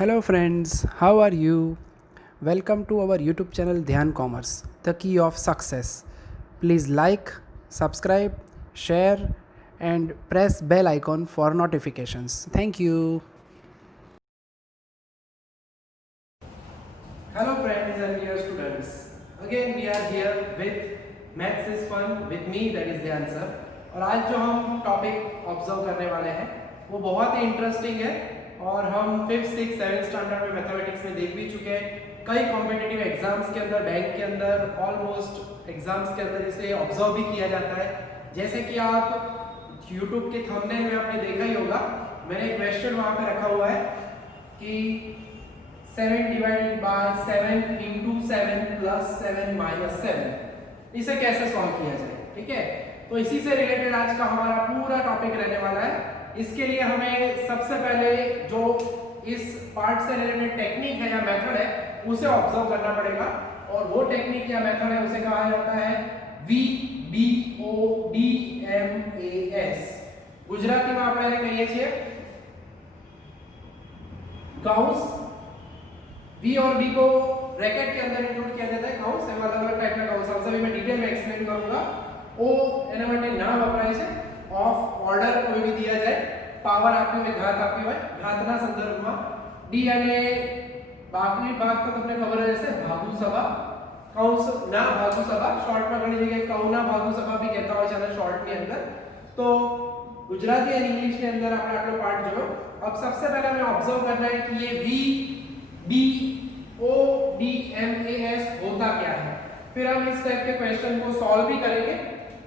Hello friends, how are you? Welcome to our YouTube channel Dhyan Commerce, the key of success. Please like, subscribe, share and press bell icon for notifications. Thank you. Hello friends and dear students. Again we are here with Maths is Fun with me, that is Dhyan sir. और आज जो हम topic observe करने वाले हैं वो बहुत ही interesting है और हम 5th 6th 7th स्टैंडर्ड में मैथमेटिक्स में देख भी चुके हैं। कई कॉम्पिटिटिव एग्जाम्स के अंदर, बैंक के अंदर, ऑलमोस्ट एग्जाम्स के अंदर इसे ऑब्जर्व भी किया जाता है। जैसे कि आप यूट्यूब के थंबनेल में आपने देखा ही होगा, मैंने एक क्वेश्चन वहां पे रखा हुआ है कि 7 divided by 7 into 7 plus 7 minus 7 इसे कैसे सॉल्व किया जाए। ठीक है, तो इसी से रिलेटेड आज का हमारा पूरा टॉपिक रहने वाला है। इसके लिए हमें सबसे पहले जो इस पार्ट से रिलेटेड टेक्निक है या मेथड है उसे ऑब्जर्व करना पड़ेगा, और वो टेक्निक या मेथड है उसे कहा जाता है VBODMAS। गुजराती में આપણે એને કહીએ છીએ काउंस। V और B को ब्रैकेट के अंदर इंक्लूड किया जाता है काउंस, એમાં अलग अलग टाइप ના કાઉન્સ આવશે, मैं डिटेल में एक्सप्लेन करूंगा। ओ એના માટે ના વપરાય છે, ऑफ ऑर्डर कोई भी दिया जाए, पावर આપી હોય, ઘાત આપી હોય, ઘાતના સંદર્ભમાં ડી અને બાકી ભાગ તો તમને ખબર જ હશે, ભાગુ સભા, કૌંસ ના ભાગુ સભા, શોર્ટમાં ઘણી જગ્યાએ કૌના ભાગુ સભા भी કહેતા હોય છે અને શોર્ટની અંદર। તો गुजराती और इंग्लिश के अंदर આપણે આટલો પાર્ટ જોયો। अब सबसे पहले हमें ऑब्जर्व करना है कि ये VBODMAS होता क्या है। फिर हम इस टाइप के क्वेश्चन को सॉल्व भी करेंगे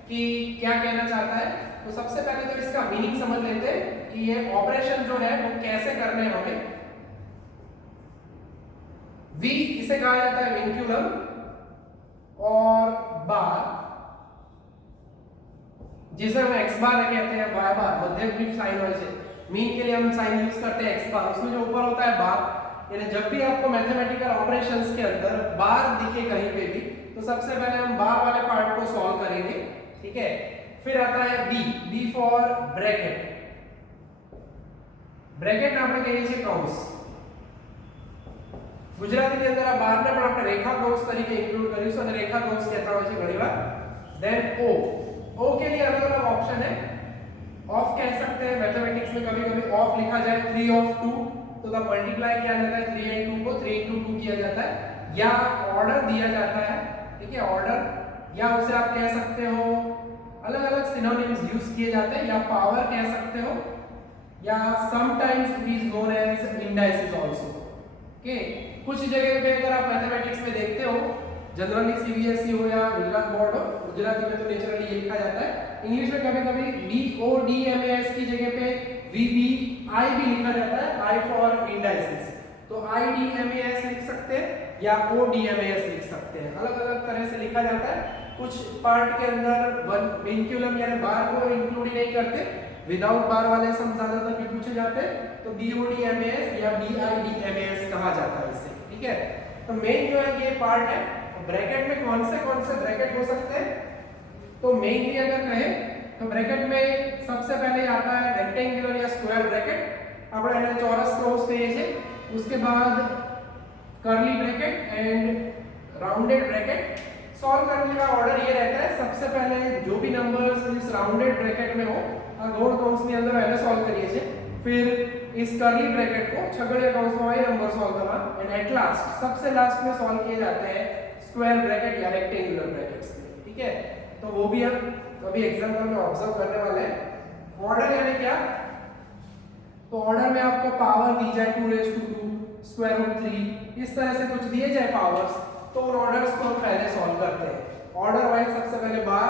कि क्या कहना चाहता है। तो सबसे पहले तो इसका मीनिंग समझ लेते हैं कि ये ऑपरेशन जो है वो कैसे करने हैं हमें। V इसे कहा जाता है विंक्यूलम और बार, जिसे हम x बार कहते हैं, y बार मध्यक साइन वाले से मीन के लिए हम साइन यूज करते हैं x बार, उसमें जो ऊपर होता है बार, यानी जब भी आपको मैथमेटिकल ऑपरेशंस के अंदर बार दिखे कहीं पे भी तो सबसे पहले हम बार वाले पार्ट को सॉल्व करेंगे। ठीक है, फिर आता है B फॉर ब्रैकेट। ब्रैकेट આપણે કહીએ છીએ કૌંસ। ગુજરાતી ની અંદર આ બારને પણ આપણે રેખા કૌંસ તરીકે ઇન્ક્લુડ કરીશું અને રેખા કૌંસ કહેતા હોય છે ઘણીવાર। देन O के लिए अलग अलग ऑप्शन है। ऑफ कह सकते हैं, मैथमेटिक्स में कभी कभी ऑफ लिखा जाए 3 of 2 तो तब मल्टीप्लाई किया जाता है 3 into 2 को 3 into 2 किया जाता है, या ऑर्डर दिया जाता है। ठीक है, ऑर्डर, या उसे आप कह सकते हो अलग अलग सिनोनिम्स यूज किए जाते हैं, या पावर कह सकते हो, या sometimes it is known as indices also. Okay, कुछ जगह पे अगर आप मैथमेटिक्स में देखते हो, जनरली सीबीएसई हो या गुजरात बोर्ड हो, गुजराती में तो नेचुरली ये लिखा जाता है, इंग्लिश में कभी कभी BODMAS की जगह पे VBI भी लिखा जाता है, I फॉर इंडाइसिस। तो IDMAS लिख सकते हैं या ODMAS लिख सकते हैं, अलग अलग तरह से लिखा जाता है। कुछ पार्ट के अंदर विंक्यूलम यानी बार को इंक्लूड नहीं करते, विदाउट बार वाले सम ज्यादातर भी पूछे जाते हैं, तो BODMAS या BIDMAS कहा जाता है इसे। ठीक है, तो मेन जो है ये पार्ट है। ब्रैकेट में कौन से ब्रैकेट हो सकते हैं, तो मेनली अगर कहें तो ब्रैकेट में सबसे पहले आता है रेक्टेंगुलर या स्क्वायर ब्रैकेट, આપણે એને ચોરસ કૌંસ કહીએ છીએ। उसके बाद curly bracket and rounded bracket. Solve करने का ऑर्डर ये रहता है, सबसे पहले जो भी नंबर्स इस राउंडेड ब्रैकेट में हो આ ગોળ કૌંસની અંદર એને सॉल्व કરીએ છીએ, फिर इस कर्ली ब्रैकेट को छगड़िया कौंस में वही नंबर सॉल्व करना, एंड एट लास्ट सबसे लास्ट में सॉल्व किए जाते हैं स्क्वायर ब्रैकेट या रेक्टेंगुलर ब्रैकेट्स में। ठीक है, तो वो भी हम अभी एग्जांपल में ऑब्जर्व करने वाले हैं। ऑर्डर यानी क्या, तो ऑर्डर में आपको पावर दी जाए 2⁻², स्क्वायर रूट 3, इस तरह से कुछ दिए जाए पावर्स, तो उन ऑर्डर्स को हम पहले सॉल्व करते हैं। ऑर्डर वाइज सबसे पहले बार,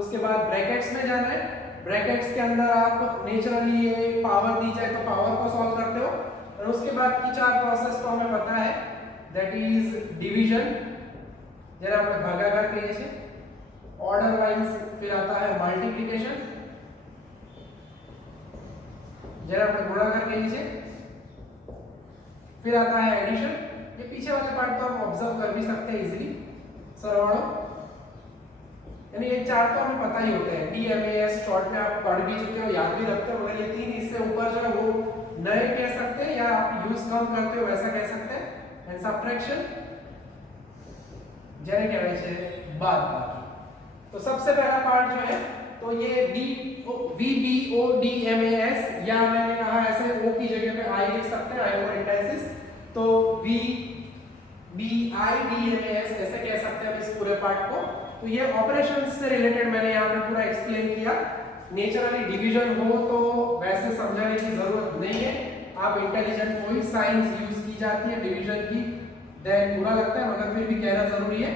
उसके बाद ब्रैकेट्स में जाना है, ब्रैकेट्स के अंदर आप नेचुरली ये पावर दी जाए तो पावर को सॉल्व करते हो, और उसके बाद की 4 प्रोसेस तो हमें पता है, दैट इज डिवीजन જેને આપણે ભાગાકાર કહીએ છીએ, ऑर्डर वाइज फिर आता है मल्टीप्लिकेशन જેને આપણે ગુણાકાર કહીએ છીએ, फिर आता है एडिशन। ये पीछे वाले पार्ट तो हम ऑब्जर्व कर भी सकते हैं इजीली, सरवाणो, यानी ये 4 तो हमें पता ही होते हैं। DMAS शॉर्ट में आप पढ़ भी चुके हो, याद भी रखते हो, मगर ये 3 इससे ऊपर जो है वो नए कह सकते हैं या आप यूज कम करते हो वैसा कह सकते हैं। एंड सब्ट्रैक्शन જેને કહેવાય છે બાદબાકી। तो सबसे पहला पार्ट जो है तो ये VBODMAS या मैंने कहा ऐसे O की जगह पे I लिख सकते हैं, I फॉर इंडाइसिस, तो VBIDMAS ऐसे कह सकते हैं इस पूरे पार्ट को। तो ये ऑपरेशंस से रिलेटेड मैंने यहाँ पे पूरा एक्सप्लेन किया। नेचुरली डिवीजन हो तो वैसे समझाने की जरूरत नहीं है, आप इंटेलिजेंट कोई साइंस यूज की जाती है डिवीजन की, देन बुरा लगता है मगर फिर भी कहना जरूरी है।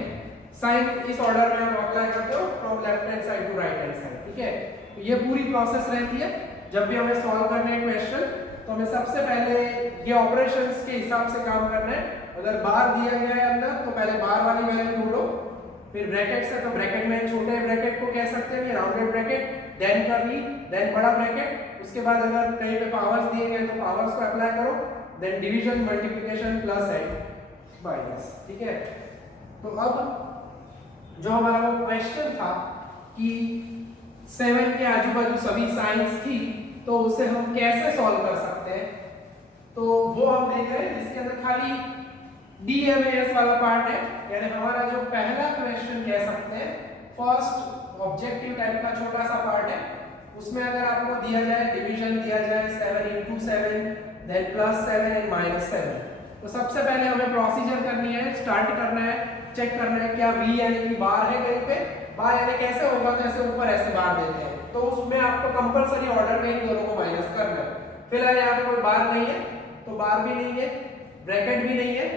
साइन इस ऑर्डर में आप अप्लाई करते हो from left hand side to right hand side, ठीक है। तो ये पूरी प्रोसेस रहती है। जब भी हमें सॉल्व करना है क्वेश्चन तो हमें सबसे पहले ये ऑपरेशंस के हिसाब से काम करना है। अगर बार दिया गया है अंदर तो पहले बार वाली वैल्यू ढूंढो, फिर ब्रैकेट से, तो ब्रैकेट में छोटे ब्रैकेट को कह सकते हैं राउंडेड ब्रैकेट, देन करली, देन बड़ा ब्रैकेट। उसके बाद अगर कहीं पे पावर्स दिए गए तो पावर्स को अप्लाई करो, then division, multiplication, plus and minus, ठीक है। तो अब जो हमारा वो क्वेश्चन था कि 7 के आजू बाजू सभी साइंस थी तो उसे हम कैसे सॉल्व कर सकते हैं, तो वो हम देख रहे हैं जिसके अंदर खाली DMAS वाला पार्ट है। यानी हमारा जो पहला क्वेश्चन कह सकते हैं फर्स्ट ऑब्जेक्टिव टाइप का छोटा सा पार्ट है, उसमें अगर आपको दिया जाए डिवीजन दिया जाए 7 into 7 देन +7 एंड -7, तो सबसे पहले हमें प्रोसीजर करनी है, स्टार्ट करना है, चेक करना है क्या V यानी कि बार है कहीं पे, बार यानी कैसे होगा तो ऐसे ऊपर ऐसे बार देते हैं, तो उसमें आपको कंपलसरी ऑर्डर में इन दोनों को माइनस करना है। फिलहाल यहाँ पे कोई बार नहीं है तो बार भी नहीं है, ब्रैकेट भी नहीं है,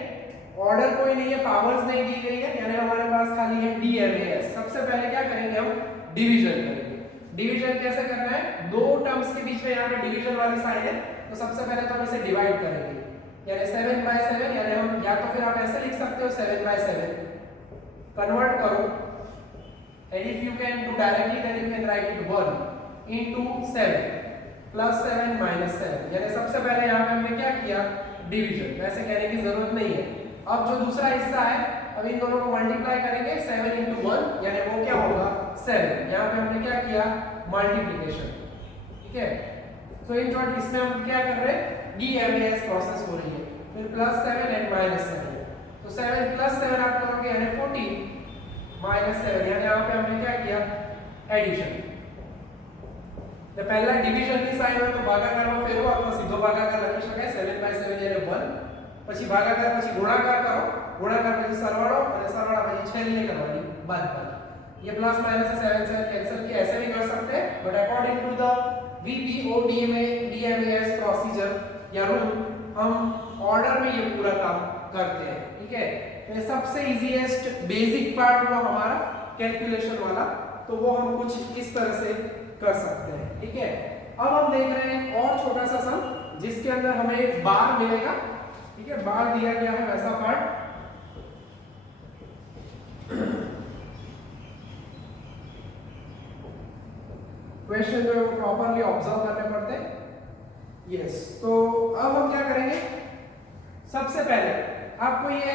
ऑर्डर कोई नहीं है, पावर्स नहीं दी गई है, यानी हमारे पास खाली है DMAS। सबसे पहले क्या करेंगे हम डिवीजन करेंगे। डिवीजन कैसे करना है, दो टर्म्स के बीच में यहाँ पे डिवीजन वाली साइन है तो सबसे पहले तो हम इसे डिवाइड करेंगे, यानी 7/7, यानी हम या तो फिर आप ऐसे लिख सकते हो 7/7, कन्वर्ट करो, and if you can do directly then you can write it 1 into 7 +7 -7, यानी सबसे पहले यहाँ पे हमने क्या किया डिवीजन, वैसे कहने की जरूरत नहीं है। अब जो दूसरा हिस्सा है अब इन दोनों को मल्टीप्लाई करेंगे 7 into 1, यानी वो क्या होगा 7, यहाँ पे हमने क्या किया मल्टीप्लिकेशन, ठीक है। सो इन शॉर्ट इसमें हम क्या कर रहे हैं DMAS प्रोसेस हो रही है, फिर +7 एंड -7, तो 7 + 7 आप करोगे यानी 14 -7, यानी यहाँ पे हमने क्या किया एडिशन। तो पहला डिवीजन ની સાઈન હોય તો ભાગાકારમાં ફેરવો અથવા સીધો ભાગાકાર લખી શકાય 7/7 એટલે 1, પછી ભાગાકાર પછી ગુણાકાર કરો, ગુણાકાર પછી સરવાળો અને સરવાળા પછી છેલ્લે કરવાની બાદબાકી। ये प्लस माइनस से 7 से कैंसिल किया, ऐसे भी कर सकते हैं, but according to the VBODMAS procedure या रूल हम ऑर्डर में ये पूरा काम करते हैं, ठीक है। तो ये सबसे इजीएस्ट बेसिक पार्ट हुआ हमारा कैलकुलेशन वाला, तो वो हम कुछ इस तरह से कर सकते हैं, ठीक है। अब हम देख रहे हैं और छोटा सा सम जिसके अंदर हमें एक बार मिलेगा, ठीक है, बार दिया गया है वैसा पार्ट। क्वेश्चन जो है वो प्रॉपर्ली ऑब्जर्व करने पड़ते हैं, यस। तो अब हम क्या करेंगे, सबसे पहले आपको ये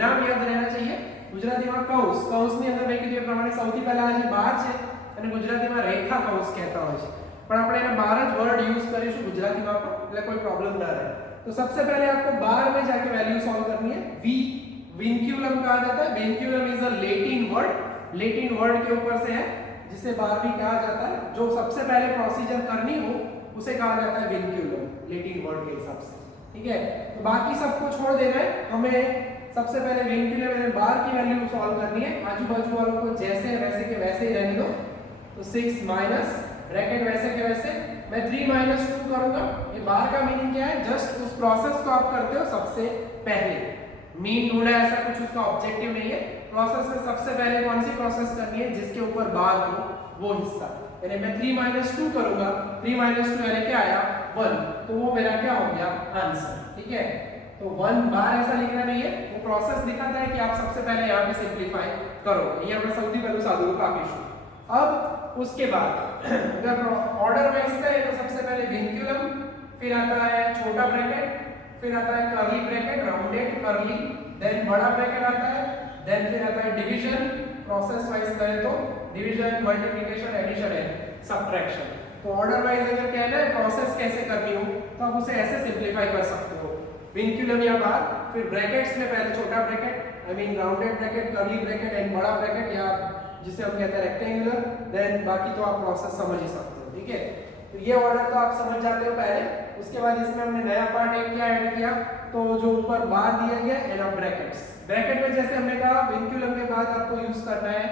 नाम याद रहना चाहिए, ગુજરાતીમાં કૌંસ, કૌંસની અંદર મેં કીધું એ પ્રમાણે સૌથી પહેલા આ જે બાર છે અને ગુજરાતીમાં રેખા કૌંસ કહેતા હોય છે, પણ આપણે એને બાર જ વર્ડ યુઝ કરીશું ગુજરાતીમાં પણ, એટલે કોઈ પ્રોબ્લેમ ના રહે। तो सबसे पहले आपको बार में जाके वैल्यू सॉल्व करनी है। V विंक्यूलम कहा जाता है, vinculum is a Latin word, Latin word के ऊपर से है जिसे बार भी कहा जाता है। जो सबसे पहले प्रोसीजर करनी हो उसे कहा जाता है विंक्यूलम, लैटिन वर्ड के हिसाब से, ठीक है। तो बाकी सबको छोड़ देना है, हमें सबसे पहले विंक्यूलम में बार की वैल्यू सॉल्व करनी है। आजू बाजू वालों को जैसे वैसे के वैसे ही रहने दो, तो 6 माइनस ब्रैकेट वैसे के वैसे, मैं 3 - 2 करूंगा। ये बार का मीनिंग क्या है, जस्ट उस प्रोसेस को आप करते हो सबसे पहले, मीन ढूंढना ऐसा कुछ उसका ऑब्जेक्टिव नहीं है। प्रोसेस में सबसे पहले कौन सी प्रोसेस करनी है जिसके ऊपर बार हो वो हिस्सा, यानी मैं 3 - 2 करूंगा, 3 - 2 यानी क्या आया 1, तो वो मेरा क्या हो गया आंसर, ठीक है। तो 1 बार ऐसा लिखना नहीं है, वो प्रोसेस दिखाता है कि आप सबसे पहले यहाँ पे सिंप्लीफाई करो, ये આપણે સૌથી પહેલું સાદું રૂપ આપીશું। अब उसके बाद अगर ऑर्डर वाइज करें तो सबसे पहले विंक्यूलम, फिर आता है छोटा ब्रैकेट, फिर आता है curly bracket rounded curly, then बड़ा ब्रैकेट आता है, देन फिर आता है डिवीजन। प्रोसेस वाइज करें तो division, multiplication, addition and subtraction. तो ऑर्डर वाइज अगर कहना है प्रोसेस कैसे करनी हो तो आप उसे ऐसे सिंप्लीफाई कर सकते हो, विंक्यूलम या बार, फिर ब्रैकेट्स में पहले छोटा bracket I mean rounded bracket, curly bracket and बड़ा ब्रैकेट या जिसे हम कहते हैं रेक्टेंगुलर, देन बाकी तो आप प्रोसेस समझ ही सकते हो, ठीक है। तो ये ऑर्डर तो आप समझ जाते हो पहले। उसके बाद इसमें हमने नया पार्ट एक क्या ऐड किया, तो जो ऊपर बार दिया गया एंड अब ब्रैकेट्स, ब्रैकेट में जैसे हमने कहा विंक्यूलम के बाद आपको यूज करना है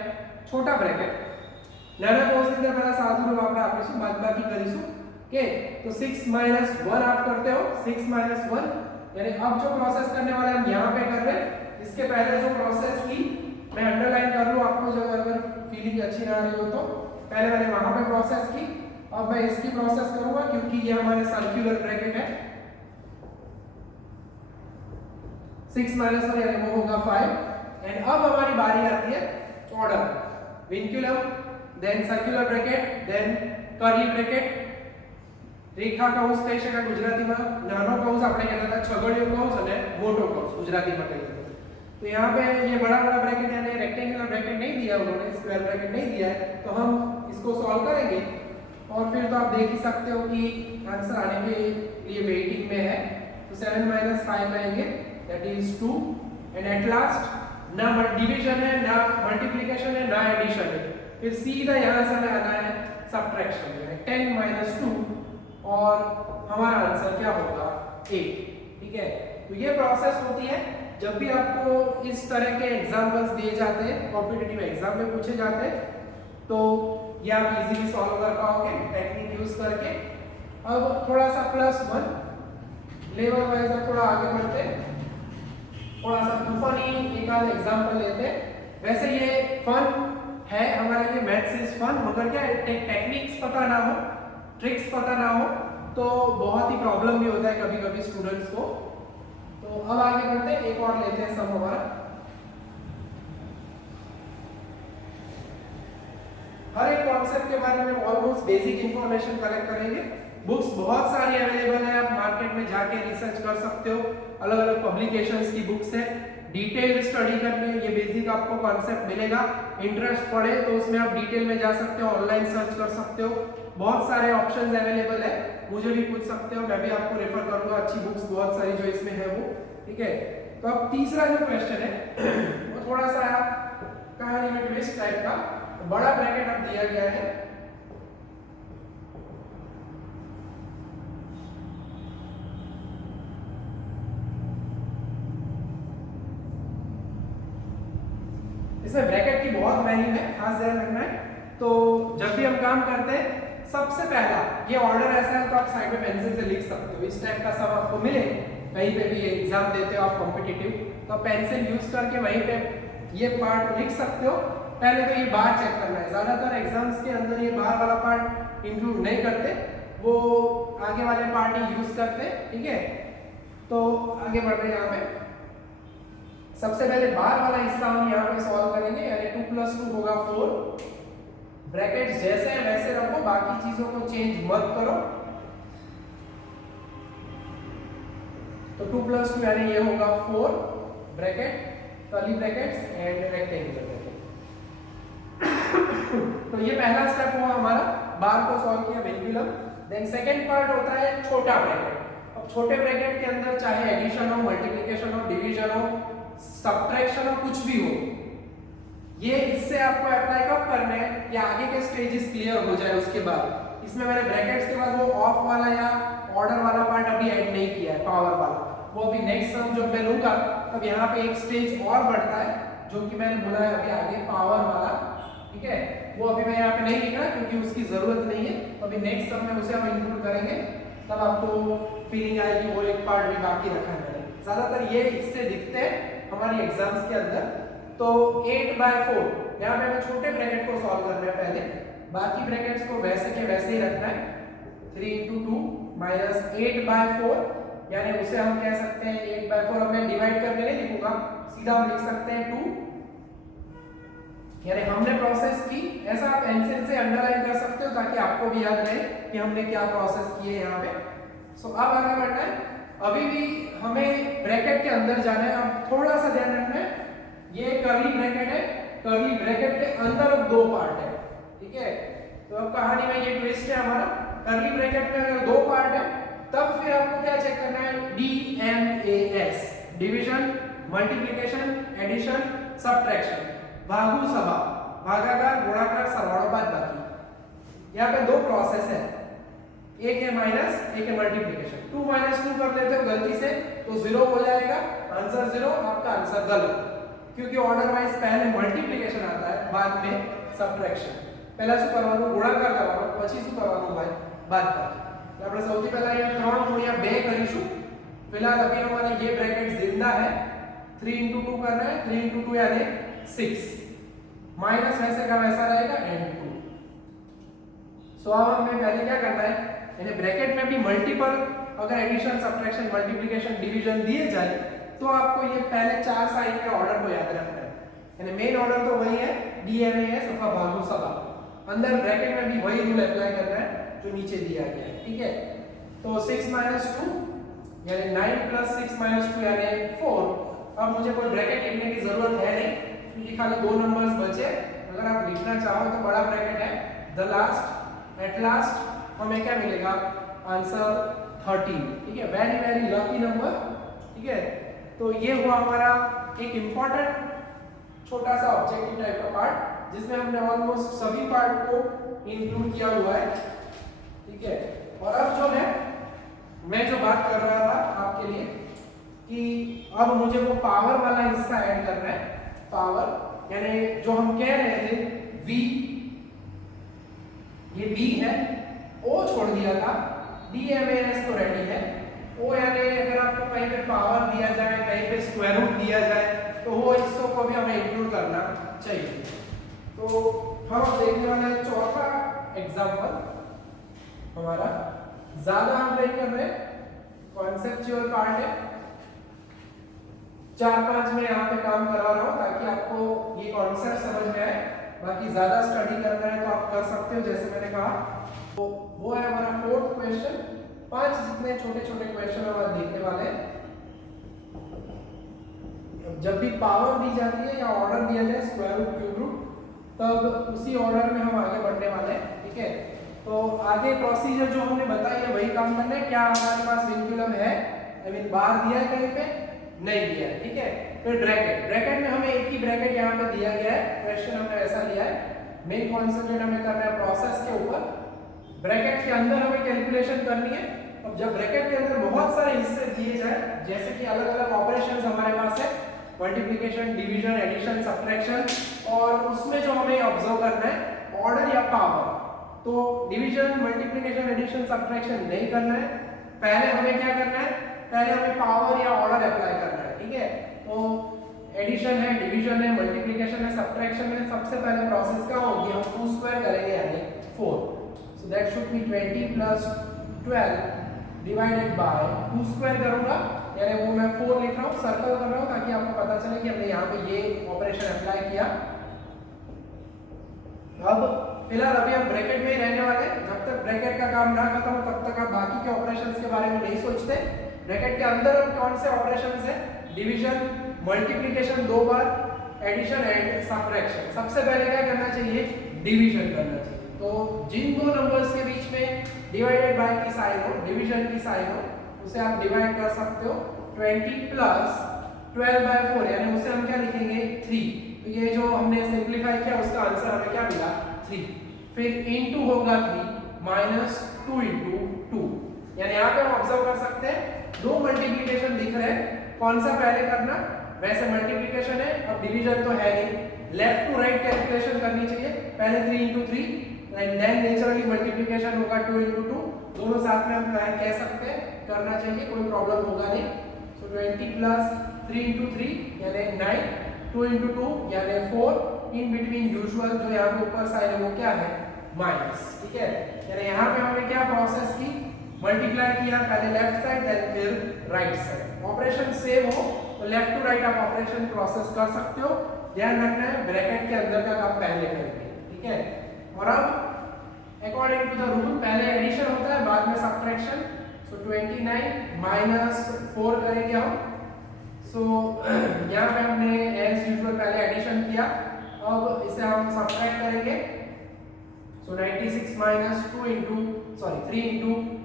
छोटा ब्रैकेट, નાના કોષની અંદર પહેલા સાદું રૂપ આપણે આપીશું, બાદબાકી કરીશું, ओके। तो 6 - 1 आप करते हो, 6 - 1 यानी अब जो प्रोसेस करने वाले हम यहां पे कर रहे हैं, इसके पहले जो प्रोसेस की मैं अंडरलाइन कर लूं आपको, जब अगर फीलिंग अच्छी ना आ रही हो तो पहले मैंने वहां पे प्रोसेस की, अब मैं इसकी प्रोसेस करूंगा क्योंकि ये हमारे सर्कुलर ब्रैकेट है। 6 - 1 यानी वो होगा 5 एंड अब हमारी बारी आती है order, vinculum then circular bracket then curly bracket, રેખા કૌંસ કહી શકાય ગુજરાતીમાં, નાનો કૌંસ આપણે કહેતા હતા છગડીયો કૌંસ અને મોટો કૌંસ ગુજરાતીમાં કહીએ तो यहाँ पे ये बड़ा बड़ा ब्रैकेट यानी रेक्टेंगुलर ब्रैकेट नहीं दिया उन्होंने, स्क्वायर ब्रैकेट नहीं दिया है, तो हम इसको सॉल्व करेंगे और फिर तो आप देख ही सकते हो कि आंसर आने के लिए वेटिंग में है। तो 7 - 5 आएंगे that is 2 and at last ना डिवीजन है ना मल्टीप्लिकेशन है ना एडिशन है, फिर सीधा यहाँ से हमें आना है सब्ट्रैक्शन में 10 - 2 और हमारा आंसर क्या होगा 8, ठीक है। तो ये प्रोसेस होती है जब भी आपको इस तरह के एग्जांपल्स दिए जाते हैं, कॉम्पिटिटिव एग्जाम में पूछे जाते हैं, तो ये आप इजीली सॉल्व कर पाओगे टेक्निक यूज करके। अब थोड़ा सा +1 लेवल वाइज अब थोड़ा आगे बढ़ते हैं, थोड़ा सा फनी एक आध एग्जांपल लेते हैं। वैसे ये फन है हमारे लिए, मैथ्स इज फन, मगर क्या टेक्निक्स पता ना हो, ट्रिक्स पता ना हो तो बहुत ही प्रॉब्लम भी होता है कभी-कभी स्टूडेंट्स को। तो अब आगे बढ़ते हैं, एक और लेते हैं सम हमारा। हर एक कॉन्सेप्ट के बारे में ऑलमोस्ट बेसिक इंफॉर्मेशन कलेक्ट करेंगे। बुक्स बहुत सारी अवेलेबल है, आप मार्केट में जाके रिसर्च कर सकते हो, अलग अलग पब्लिकेशंस की बुक्स है, डिटेल स्टडी करनी है, ये बेसिक आपको कॉन्सेप्ट मिलेगा। इंटरेस्ट पड़े तो उसमें आप डिटेल में जा सकते हो, ऑनलाइन सर्च कर सकते हो, बहुत सारे ऑप्शंस अवेलेबल है, मुझे भी पूछ सकते हो, मैं भी आपको रेफर करूंगा अच्छी बुक्स बहुत सारी जो इसमें है वो, ठीक है। तो अब तीसरा जो क्वेश्चन है वो थोड़ा सा कहानी में ट्विस्ट टाइप का, बड़ा ब्रैकेट अब दिया गया है, इसमें ब्रैकेट की बहुत वैल्यू है, खास ध्यान रखना है। तो जब भी हम काम करते हैं सबसे पहला ये ऑर्डर ऐसा है तो आप साइड में पेंसिल से लिख सकते हो, इस टाइप का सब आपको मिले कहीं पे भी एग्जाम देते हो आप कॉम्पिटिटिव, तो पेंसिल यूज करके वहीं पे ये पार्ट लिख सकते हो। पहले तो ये बार चेक करना है, ज्यादातर एग्जाम्स के अंदर ये बार वाला पार्ट इंक्लूड नहीं करते, वो आगे वाले पार्ट ही यूज करते हैं, ठीक है। तो आगे बढ़ रहे हैं यहाँ पे, सबसे पहले बार वाला हिस्सा हम यहाँ पे सॉल्व करेंगे, यानी 2 + 2 होगा 4, ब्रैकेट्स जैसे हैं वैसे रखो, बाकी चीजों को चेंज मत करो। तो 2 + 2 यानी ये होगा 4 bracket, curly brackets and rectangular bracket. तो ये पहला स्टेप हुआ हमारा, बार को सॉल्व किया विंक्यूलम। देन सेकंड पार्ट होता है छोटा ब्रैकेट। अब छोटे ब्रैकेट के अंदर चाहे एडिशन हो, मल्टीप्लिकेशन हो, डिवीजन हो, सब्ट्रैक्शन हो, कुछ भी हो, ये इससे आपको अप्लाई कब करने हैं या आगे के स्टेजेस क्लियर हो जाए उसके बाद। इसमें मैंने ब्रैकेट्स के बाद वो ऑफ वाला या ऑर्डर वाला पार्ट अभी ऐड नहीं किया है, पावर वाला, वो अभी नेक्स्ट सम जब मैं लूंगा तब यहाँ पे एक स्टेज और बढ़ता है जो कि मैंने बोला है अभी आगे पावर वाला, ठीक है। वो अभी मैं यहाँ पे नहीं लिख रहा क्योंकि उसकी जरूरत नहीं है, तो अभी नेक्स्ट सम में उसे हम इंक्लूड करेंगे, तब आपको फीलिंग आएगी वो एक पार्ट भी बाकी रखा है मैंने। ज्यादातर ये इससे दिखते हैं हमारी एग्जाम्स के अंदर। तो 8/4 यहाँ पे हमें छोटे ब्रैकेट को सॉल्व करना है पहले, बाकी ब्रैकेट्स को वैसे के वैसे ही रखना है। 3 × 2 - 8/4 यानी उसे हम कह सकते हैं 8/4, अब मैं डिवाइड करके नहीं लिखूंगा, सीधा हम लिख सकते हैं 2, यानी हमने प्रोसेस की। ऐसा आप पेंसिल से अंडरलाइन कर सकते हो ताकि आपको भी याद रहे कि हमने क्या प्रोसेस की है यहाँ पे। सो अब आगे बढ़ना है, अभी भी हमें ब्रैकेट के अंदर जाना है। अब थोड़ा सा ध्यान रखना है, ये कर्ली ब्रैकेट है, कर्ली ब्रैकेट के अंदर अब 2 पार्ट है, ठीक है। तो अब कहानी में ये ट्विस्ट है हमारा, कर्ली ब्रैकेट में अगर दो पार्ट है तब फिर आपको क्या चेक करना है, DMAS, division, multiplication, addition, subtraction, भागु सभा, भागाकार, गुणाकार, सरवाळो, बादबाकी। यहाँ पे दो प्रोसेस है, एक है माइनस, एक है मल्टीप्लिकेशन। 2 - 2 कर देते हो गलती से तो 0 हो जाएगा, आंसर 0, आपका आंसर गलत, क्योंकि ऑर्डर वाइज पहले मल्टीप्लिकेशन आता है, बाद में सब्ट्रैक्शन। પહેલા શું કરવાનું, ગુણાકાર કરવાનો, પછી શું કરવાનું ભાઈ, બાદબાકી। એટલે આપણે સૌથી પહેલા અહીંયા 3 * 2 કરીશું। फिलहाल अभी हमारे ये ब्रैकेट जिंदा है, 3 × 2 करना है, 3 × 2 यानी 6, माइनस वैसे का वैसा रहेगा एंड 2। सो अब हमें पहले क्या करना है, यानी ब्रैकेट में भी मल्टीपल अगर एडिशन, सब्ट्रैक्शन, मल्टीप्लिकेशन, डिवीजन दिए जाए तो आपको ये पहले 4 साइन के ऑर्डर को याद रखना है। यानी मेन ऑर्डर तो वही है, DMAS अथवा भागु सभा। अंदर ब्रैकेट में भी वही रूल अप्लाई करना है जो नीचे दिया गया है, ठीक है। तो 6 - 2 यानी 9 + 6 - 2 यानी 4। अब मुझे कोई ब्रैकेट लिखने की जरूरत है नहीं, क्योंकि खाली दो नंबर्स बचे। अगर आप लिखना चाहो तो बड़ा ब्रैकेट है, द लास्ट, एट लास्ट, हमें क्या मिलेगा, आंसर 13, ठीक है। वेरी वेरी लकी नंबर, ठीक है। तो ये हुआ हमारा एक इंपॉर्टेंट छोटा सा ऑब्जेक्टिव टाइप का पार्ट, जिसमें हमने ऑलमोस्ट सभी पार्ट को इंक्लूड किया हुआ है, ठीक है। और अब जो है मैं जो बात कर रहा था आपके लिए कि अब मुझे वो पावर वाला हिस्सा ऐड करना है। पावर यानी जो हम कह रहे थे V, ये B है, O छोड़ दिया था, DMAS तो रेडी है। O यानी अगर आपको कहीं पे पावर दिया जाए, कहीं पे स्क्वायर रूट दिया जाए, तो वो हिस्सों को भी हमें इंक्लूड करना चाहिए। तो हम देखने वाले हैं चौथा एग्जांपल हमारा, ज्यादा हम नहीं कर रहे, कॉन्सेप्चुअल पार्ट है, 4-5 में यहाँ पे काम करा रहा हूँ ताकि आपको ये कॉन्सेप्ट समझ में आए। बाकी ज्यादा स्टडी करना है तो आप कर सकते हो, जैसे मैंने कहा। तो वो है हमारा 4th क्वेश्चन। 5 जितने छोटे छोटे क्वेश्चन हम आज देखने वाले हैं। जब भी पावर दी जाती है या ऑर्डर दिया जाए, स्क्वायर रूट, क्यूब रूट, तब उसी ऑर्डर में हम आगे बढ़ने वाले हैं, ठीक है। तो आगे प्रोसीजर जो हमने बताई है वही काम करना है। क्या हमारे पास विंक्युलम है, आई मीन बार दिया है कहीं पे, नहीं दिया है, ठीक है। फिर ब्रैकेट, ब्रैकेट में हमें एक ही ब्रैकेट यहाँ पे दिया गया है, क्वेश्चन हमने वैसा लिया है। मेन कॉन्सेंट्रेट हमें करना है प्रोसेस के ऊपर, ब्रैकेट के अंदर हमें कैलकुलेशन करनी है। अब जब ब्रैकेट के अंदर बहुत सारे हिस्से दिए जाए, जैसे कि अलग अलग ऑपरेशंस हमारे पास है, मल्टीप्लिकेशन, डिवीजन, एडिशन, सब्ट्रैक्शन, और उसमें जो हमें ऑब्जर्व करना है ऑर्डर या पावर। तो डिवीजन, मल्टीप्लिकेशन, एडिशन, सब्ट्रैक्शन नहीं करना है, पहले हमें क्या करना है, पहले हमें पावर या ऑर्डर अप्लाई करना है, ठीक है। तो एडिशन है, डिवीजन है, मल्टीप्लिकेशन है, सब्ट्रैक्शन है, सबसे पहले प्रोसेस क्या होगी, हम 2 स्क्वायर करेंगे यानी 4। So that should be 20 + 12 divided by 2 square करूंगा, यानी वो मैं 4 लिख रहा हूँ, सर्कल कर रहा हूँ ताकि आपको पता चले कि हमने यहाँ पे ये ऑपरेशन अप्लाई किया। अब फिलहाल अभी हम ब्रैकेट में ही रहने वाले हैं। जब तक ब्रैकेट का काम ना खत्म हो तब तक आप बाकी के ऑपरेशंस के बारे में नहीं सोचते। ब्रैकेट के अंदर हम कौन से ऑपरेशंस हैं, डिवीजन, मल्टीप्लिकेशन 2 बार, एडिशन एंड सब्ट्रैक्शन। सबसे पहले क्या करना चाहिए, डिवीजन करना चाहिए। तो जिन दो नंबर्स के बीच में डिवाइडेड बाय की साइन हो, डिवीजन की साइन हो, उसे आप डिवाइड कर सकते हो। 20 + 12/4 यानी उसे हम क्या लिखेंगे, 3। तो ये जो हमने सिंपलीफाई किया उसका आंसर हमें क्या मिला, 3। फिर इनटू होगा 3 - 2 × 2, यानी यहाँ पे हम ऑब्जर्व कर सकते हैं दो मल्टीप्लिकेशन दिख रहे हैं, कौन सा पहले करना, वैसे मल्टीप्लिकेशन है, अब डिवीजन तो है नहीं, लेफ्ट टू राइट कैलकुलेशन करनी चाहिए। पहले 3 × 3 एंड देन नेचुरली मल्टीप्लिकेशन होगा 2 × 2, दोनों साथ में हम कह सकते हैं, करना चाहिए, कोई प्रॉब्लम होगा नहीं। सो 20 + 3 × 3 यानी 9, 2 × 2 यानी 4, इन बिटवीन यूजुअल जो यहाँ पे ऊपर साइड है वो क्या है, माइनस, ठीक है। यानी यहाँ पे हमने क्या प्रोसेस की, मल्टीप्लाई किया, पहले लेफ्ट साइड देन फिर राइट साइड। ऑपरेशन सेम हो तो लेफ्ट टू राइट आप ऑपरेशन प्रोसेस कर सकते हो। ध्यान रखना है ब्रैकेट के अंदर का काम पहले करेंगे, ठीक है। और अब अकॉर्डिंग टू द रूल पहले एडिशन होता है, बाद में सब्ट्रैक्शन। सो 29 - 4 करेंगे हम। सो यहाँ पे हमने एज यूजुअल पहले एडिशन किया, अब इसे हम सब्ट्रैक्ट करेंगे। So 96 minus 3 into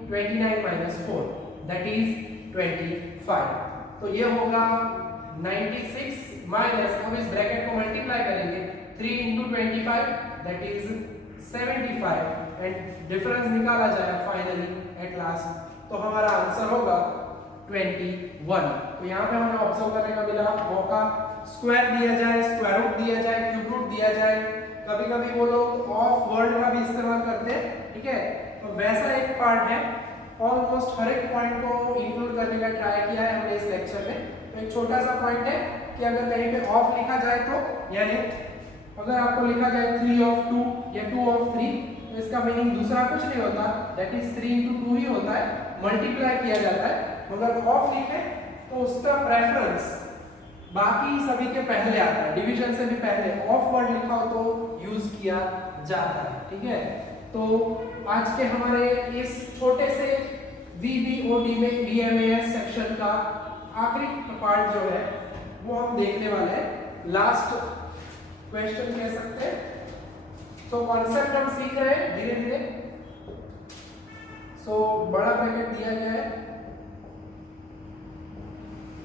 29 minus 4 that is 25. तो ये होगा 96 माइनस, हम इस ब्रैकेट को मल्टीप्लाई करेंगे 3 into 25 that is 75 and difference निकाला जाए फाइनली एट लास्ट, तो हमारा आंसर होगा 21। तो यहाँ पे हमें ऑब्जर्व करने का मिला मौका, स्क्वायर दिया जाए, स्क्वायर रूट दिया जाए, क्यूब रूट दिया जाए, कभी कभी वो लोग ऑफ वर्ड का भी इस्तेमाल करते हैं, ठीक है। तो वैसा एक पार्ट है, ऑलमोस्ट हर एक पॉइंट को इंक्लूड करने का ट्राई किया है हमने इस लेक्चर में। तो एक छोटा सा पॉइंट है कि अगर कहीं पे ऑफ लिखा जाए तो, यानी अगर आपको लिखा जाए 3 of 2 या 2 of 3, तो इसका मीनिंग दूसरा कुछ नहीं होता, दैट इज 3 into 2 ही होता है, मल्टीप्लाई किया जाता है। मगर ऑफ लिखे तो उसका प्रेफरेंस बाकी सभी के पहले आता है, डिवीजन से भी पहले ऑफ वर्ड लिखा हो तो यूज किया जाता है, ठीक है। तो आज के हमारे इस छोटे से VBOD में VMAS सेक्शन का आखिरी पार्ट जो है वो हम देखने वाले हैं, लास्ट क्वेश्चन कह सकते हैं। तो कॉन्सेप्ट हम सीख रहे हैं धीरे धीरे। सो बड़ा ब्रैकेट दिया गया है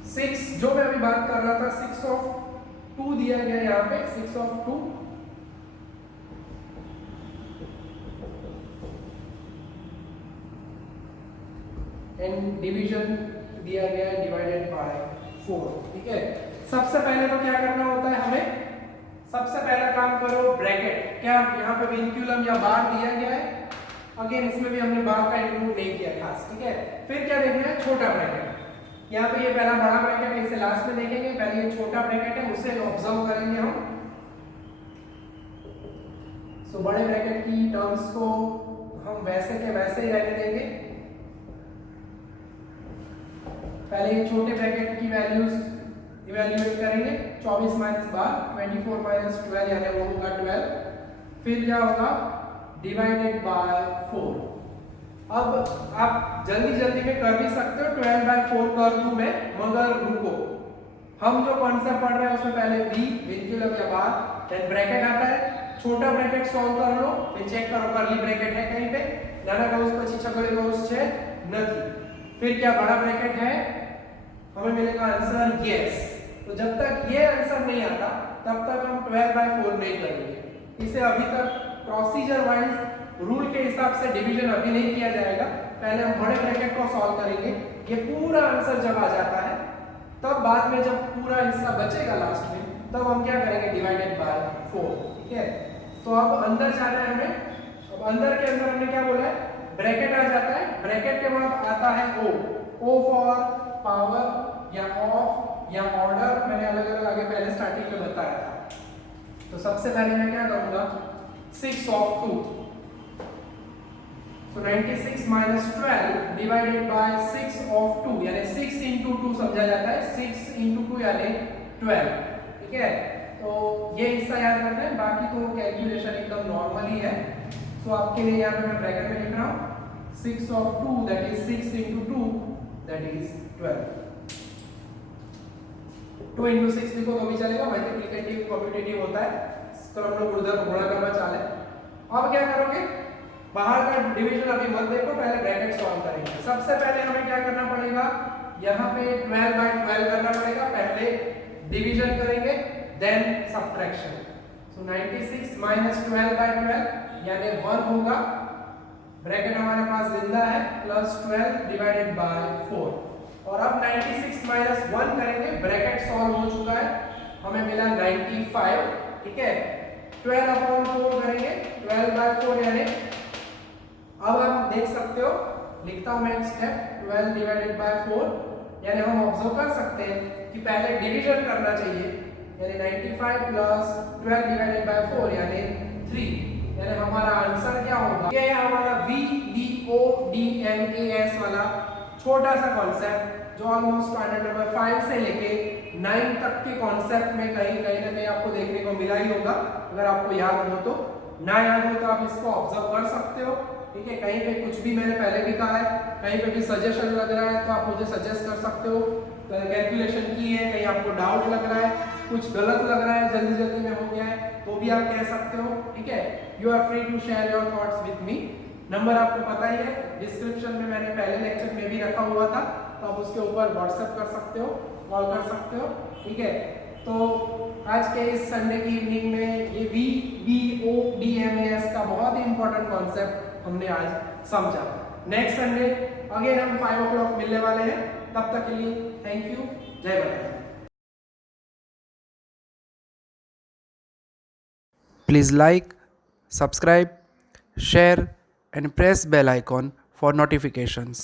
6, जो मैं अभी बात कर रहा था 6 of 2 दिया गया है यहाँ पे, 6 of 2 एंड डिवीजन दिया गया है डिवाइडेड बाय 4, ठीक है। सबसे पहले तो क्या करना होता है हमें, सबसे पहला काम करो ब्रैकेट, क्या यहाँ पे विंक्यूलम या बार दिया गया है, अगेन इसमें भी हमने बार का इंक्लूड नहीं किया खास, ठीक है। फिर क्या देखना है, छोटा ब्रैकेट, यहाँ पे ये पहला बड़ा ब्रैकेट है, इसे लास्ट में देखेंगे, पहले ये छोटा ब्रैकेट है उसे ऑब्जर्व करेंगे हम। सो बड़े ब्रैकेट की टर्म्स को हम वैसे के वैसे ही रहने देंगे। पहले ये छोटे ब्रैकेट की वैल्यूज इवैल्यूएट करेंगे, 24 माइनस 24 माइनस 12 यानी वो होगा 12। फिर क्या होगा, डिवाइडेड बाय 4। अब आप जल्दी जल्दी में कर भी सकते हो, 12/4 कर दूं मैं, मगर रुको, हम जो कॉन्सेप्ट पढ़ रहे हैं उसमें पहले विंक्यूलम या बार, देन ब्रैकेट आता है, छोटा ब्रैकेट सॉल्व कर लो, फिर चेक करो कर्ली ब्रैकेट है कहीं पे, नाना कौंस પછી છગડે કૌંસ છે નથી, फिर क्या बड़ा ब्रैकेट है, हमें मिलेगा आंसर यस। तो जब तक ये आंसर नहीं आता तब तक हम 12/4 नहीं करेंगे। इसे अभी तक प्रोसीजर वाइज रूल के हिसाब से डिवीजन अभी नहीं किया जाएगा, पहले हम बड़े ब्रैकेट को सॉल्व करेंगे, ये पूरा आंसर जब आ जाता है तब बाद में जब पूरा हिस्सा बचेगा लास्ट में तब हम क्या करेंगे, डिवाइडेड बाय 4, ठीक है। तो अब अंदर जाना है हमें, अब अंदर के अंदर हमने क्या बोला है, ब्रैकेट आ जाता है, ब्रैकेट के बाद आता है ओ फॉर पावर या ऑफ या ऑर्डर, मैंने अलग अलग आगे पहले स्टार्टिंग में बताया था। तो सबसे पहले मैं क्या करूंगा, 6 of 2, तो 96 minus 12 डिवाइडेड बाय 6 of 2, यानी 6 into 2 समझा जाता है, 6 into 2 यानी 12, ठीक है। तो ये हिस्सा याद रखना है, बाकी तो कैलकुलेशन एकदम नॉर्मल ही है। तो आपके लिए यहाँ पे मैं ब्रैकेट में लिख रहा हूँ 6 of 2 that is 6 into 2 that is 12। 2 into 6 लिखो तो भी चलेगा, मल्टीप्लिकेटिव कम्यूटेटिव होता है, क्रम में गुणा करना चाले। अब क्या करोगे, बाहर का डिवीजन अभी मत देखो, पहले ब्रैकेट सॉल्व करेंगे। सबसे पहले हमें क्या करना पड़ेगा, यहाँ पे 12/12 करना पड़ेगा, पहले डिवीजन करेंगे देन सब्ट्रैक्शन। सो 96 minus 12/12 यानी 1 होगा, ब्रैकेट हमारे पास जिंदा है, प्लस 12 डिवाइडेड बाय 4। और अब 96 minus 1 करेंगे, ब्रैकेट सॉल्व हो चुका है, हमें मिला 95, ठीक है। 12/4 करेंगे, 12/4 यानी अब आप देख सकते हो, लिखता हूं मैं स्टेप, 12 डिवाइडेड बाय 4 यानी हम ऑब्जर्व कर सकते हैं कि पहले डिवीजन करना चाहिए, यानी 95 प्लस 12 डिवाइडेड बाय 4 यानी 3, यानी हमारा आंसर क्या होगा, ये है हमारा VBODMAS वाला छोटा सा कॉन्सेप्ट जो ऑलमोस्ट स्टैंडर्ड नंबर 5 से लेके 9 तक के कॉन्सेप्ट में कहीं ना कहीं आपको देखने को मिला ही होगा। अगर आपको याद हो तो, ना याद हो तो आप इसको ऑब्जर्व कर सकते हो, ठीक है। कहीं पे कुछ भी मैंने पहले भी कहा है, कहीं पे भी सजेशन लग रहा है तो आप मुझे सजेस्ट कर सकते हो, कैलकुलेशन की है, कहीं आपको डाउट लग रहा है, कुछ गलत लग रहा है, जल्दी जल्दी में हो गया है तो भी आप कह सकते हो, ठीक है। You are free to share your thoughts with me. Number आपको पता ही है, डिस्क्रिप्शन में मैंने पहले लेक्चर में भी रखा हुआ था, तो आप उसके ऊपर व्हाट्सएप कर सकते हो, कॉल कर सकते हो, ठीक है। तो आज के इस संडे की इवनिंग में ये VBODMAS का बहुत ही इंपॉर्टेंट कॉन्सेप्ट हमने आज समझा। नेक्स्ट संडे अगेन हम 5 o'clock मिलने वाले हैं, तब तक के लिए थैंक यू, जय माता। Please like, subscribe, share and press bell icon for notifications.